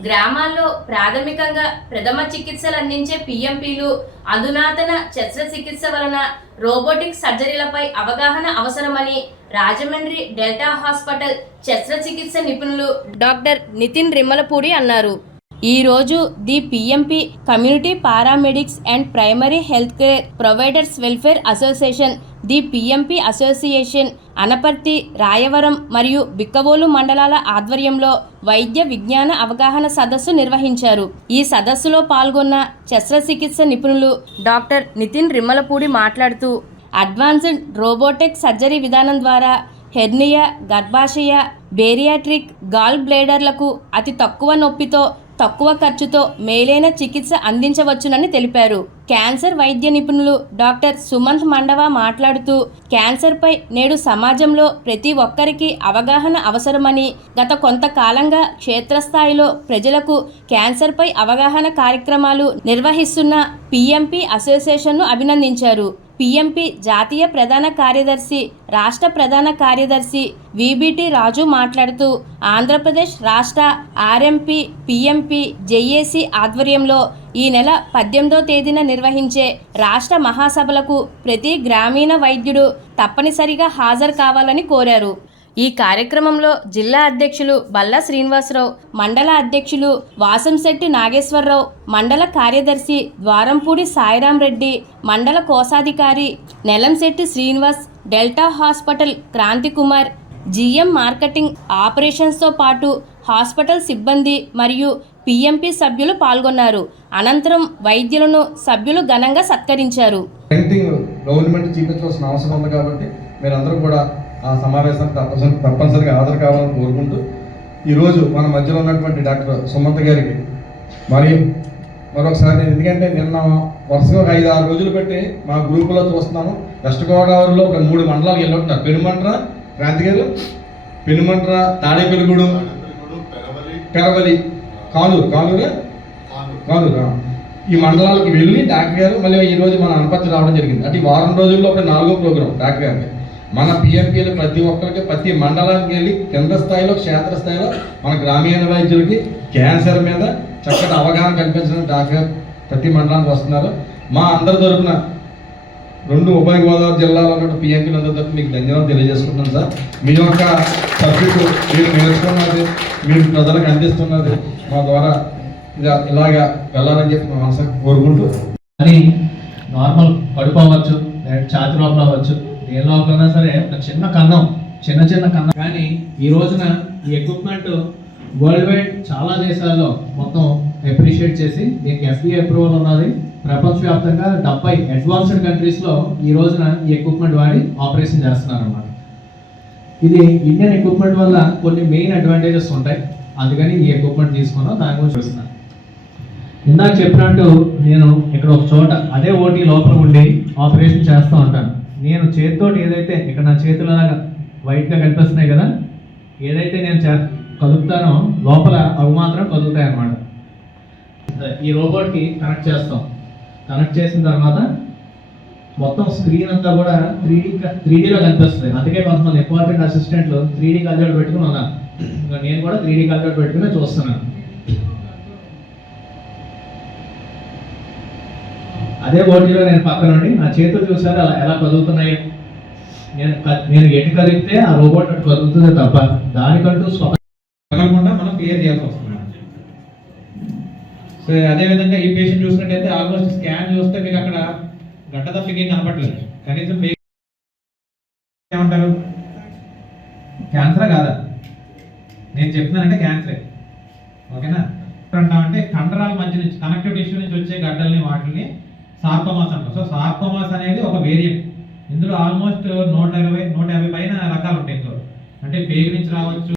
గ్రామాల్లో ప్రాథమికంగా ప్రథమ చికిత్సలు అందించే పిఎంపీలు అధునాతన శస్త్రచికిత్స వలన రోబోటిక్ సర్జరీలపై అవగాహన అవసరమని రాజమండ్రి డెల్టా హాస్పిటల్ శస్త్రచికిత్స నిపుణులు డాక్టర్ నితిన్ రిమ్మలపూడి అన్నారు. ఈ రోజు the PMP community paramedics and primary health care providers welfare association the PMP association Anaparthi Rayavaram మరియు బిక్కవోలు మండలాల ఆధ్వర్యంలో వైద్య విజ్ఞాన అవగాహన సదస్సు నిర్వహించారు. ఈ సదస్సులో పాల్గొన్న శస్త్రచికిత్స నిపుణులు డాక్టర్ నితిన్ రిమ్మలపూడి మాట్లాడుతూ అడ్వాన్స్డ్ రోబోటిక్ సర్జరీ విధానం ద్వారా హెర్నియా గర్భాశయ బేరియాట్రిక్ గాల్ బ్లేడర్లకు అతి తక్కువ నొప్పితో తక్కువ ఖర్చుతో మేలైన చికిత్స అందించవచ్చునని తెలిపారు. క్యాన్సర్ వైద్య నిపుణులు డాక్టర్ సుమంత్ మండవ మాట్లాడుతూ క్యాన్సర్పై నేడు సమాజంలో ప్రతి ఒక్కరికి అవగాహన అవసరమని గత కొంతకాలంగా క్షేత్రస్థాయిలో ప్రజలకు క్యాన్సర్పై అవగాహన కార్యక్రమాలు నిర్వహిస్తున్న పిఎంపి అసోసియేషన్ను అభినందించారు. పిఎంపి జాతీయ ప్రధాన కార్యదర్శి రాష్ట్ర ప్రధాన కార్యదర్శి విబిటి రాజు మాట్లాడుతూ ఆంధ్రప్రదేశ్ రాష్ట్ర ఆర్ఎంపి పిఎంపి జేఏసీ ఆధ్వర్యంలో ఈ నెల పద్దెనిమిదో తేదీన నిర్వహించే రాష్ట్ర మహాసభలకు ప్రతి గ్రామీణ వైద్యుడు తప్పనిసరిగా హాజరు కావాలని కోరారు. ఈ కార్యక్రమంలో జిల్లా అధ్యక్షులు బల్లా శ్రీనివాసరావు మండల అధ్యక్షులు వాసంశెట్టి నాగేశ్వరరావు మండల కార్యదర్శి ద్వారంపూడి సాయిరాం రెడ్డి మండల కోశాధికారి Nelamsetti Srinivas delta hospital Kranthi Kumar GM marketing ఆపరేషన్స్తో పాటు హాస్పిటల్ సిబ్బంది మరియు పిఎంపి సభ్యులు పాల్గొన్నారు. అనంతరం వైద్యులను సభ్యులు ఘనంగా సత్కరించారు. గవర్నమెంట్ చూపించవలసిన అవసరం ఉంది కాబట్టి మీరందరూ కూడా ఆ సమావేశానికి తప్పనిసరి తప్పనిసరిగా హాజరు కావాలని కోరుకుంటూ ఈరోజు మన మధ్యలో ఉన్నటువంటి డాక్టర్ సుమంత గారికి మరియు మరొకసారి నేను ఎందుకంటే నిన్న వరుసగా ఒక ఐదు ఆరు రోజులు పెట్టి మా గ్రూపులో చూస్తున్నాను. వెస్ట్ గోదావరిలో ఒక మూడు మండలాలు వెళ్ళుంటున్నారు పెనుమంట్ర క్రాంతి గారు పెనుమంట్ర తాడేపెలుగూడు పెరవలి కానూరు కానూరు? కానూరు ఈ మండలాలకు వెళ్ళి డాక్టర్ గారు మళ్ళీ ఈ రోజు మన అనపర్తి రావడం జరిగింది. అంటే వారం రోజుల్లో ఒక నాలుగో ప్రోగ్రాం డాక్టర్ గారికి మన పిఎంపీలు ప్రతి ఒక్కరికి ప్రతి మండలానికి వెళ్ళి కింద స్థాయిలో క్షేత్ర స్థాయిలో మన గ్రామీణ వైద్యులకి క్యాన్సర్ మీద చక్కటి అవగాహన కల్పించడం డాక్టర్ ప్రతి మండలానికి వస్తున్నారు. మా అందరి తరపున రెండు ఉభయ గోదావరి జిల్లాలో ఉన్న పిఎంపీలు అందరి తరఫున మీకు ధన్యవాదాలు తెలియజేసుకుంటున్నాను సార్. మీ యొక్క సబ్జెక్టు మీరు నేర్చుకున్నది మీరు ప్రజలకు అందిస్తున్నది మా ద్వారా ఇలా ఇలాగా వెళ్ళాలని చెప్పి మా మనసు కోరుకుంటూ. కానీ నార్మల్ కడుపు అవ్వచ్చు ఛాతి లోపల అవ్వచ్చు. ఏ లోపలైనా సరే ఒక చిన్న కన్నం చిన్న చిన్న కన్నం. కానీ ఈ రోజున ఈ ఎక్విప్మెంట్ వరల్డ్ వైడ్ చాలా దేశాల్లో మొత్తం అప్రిషియేట్ చేసి దీనికి ఎఫ్డిఏ అప్రూవల్ ఉన్నది. ప్రపంచవ్యాప్తంగా డెబ్బై అడ్వాన్స్డ్ కంట్రీస్లో ఈ రోజున ఈ ఎక్విప్మెంట్ వాడి ఆపరేషన్ చేస్తున్నారు అన్నమాట ఇది ఇండియన్ ఎక్విప్మెంట్ వల్ల కొన్ని మెయిన్ అడ్వాంటేజెస్ ఉంటాయి. అందుకని ఈ ఎక్విప్మెంట్ తీసుకున్నాం దాని గురించి చూస్తున్నాను ఇందాక చెప్పినట్టు నేను ఇక్కడ ఒక చోట అదే ఓటీ లోపల ఉండి ఆపరేషన్ చేస్తూ ఉంటాను. నేను చేతితోటి ఏదైతే ఇక్కడ నా చేతులలాగా వైట్గా కనిపిస్తున్నాయి కదా ఏదైతే నేను చే కదుపుతానో లోపల అవి మాత్రం కదులుతాయి అన్నమాట. ఈ రోబోట్కి కనెక్ట్ చేస్తాం. కనెక్ట్ చేసిన తర్వాత మొత్తం స్క్రీన్ అంతా కూడా త్రీ డీ త్రీ డీలో కనిపిస్తుంది. అందుకే కొంతమంది ఇంపార్టెంట్ అసిస్టెంట్లు త్రీ డీ కల్చర్ పెట్టుకుని ఉన్నారు. ఇంకా నేను కూడా త్రీ డీ కల్చర్ పెట్టుకునే చూస్తున్నాను. అదే బోర్డులో నేను పక్కనండి నా చేతులు చూసారు అలా ఎలా కదులుతున్నాయి? నేను నేను ఎటు కదిలితే ఆ రోబోట్ అటు కదులుతుంది తప్ప దానికంటూ స్వతంత్రకుండా మనం క్లియర్ చేయాల్సి వస్తుంది సో అదేవిధంగా ఈ పేషెంట్ చూసినట్టయితే ఆల్మోస్ట్ స్కాన్ చూస్తే మీకు అక్కడ గడ్డ తప్పికి ఏం కనపడలేదు. కనీసం ఏమంటారు? క్యాన్సరా కాదా? నేను చెప్తున్నానంటే క్యాన్సరే. ఓకేనా? అంటామంటే కండరాల మధ్య నుంచి కనెక్టివ్ టిష్యూ నుంచి వచ్చే గడ్డల్ని వాటిని సార్కోమాస్ అంటాం సో సార్కోమాస్ అనేది ఒక వేరియంట్ ఇందులో ఆల్మోస్ట్ నూట ఇరవై నూట యాభై పైన రకాలు ఉంటాయి ఇందులో. అంటే పేగు నుంచి రావచ్చు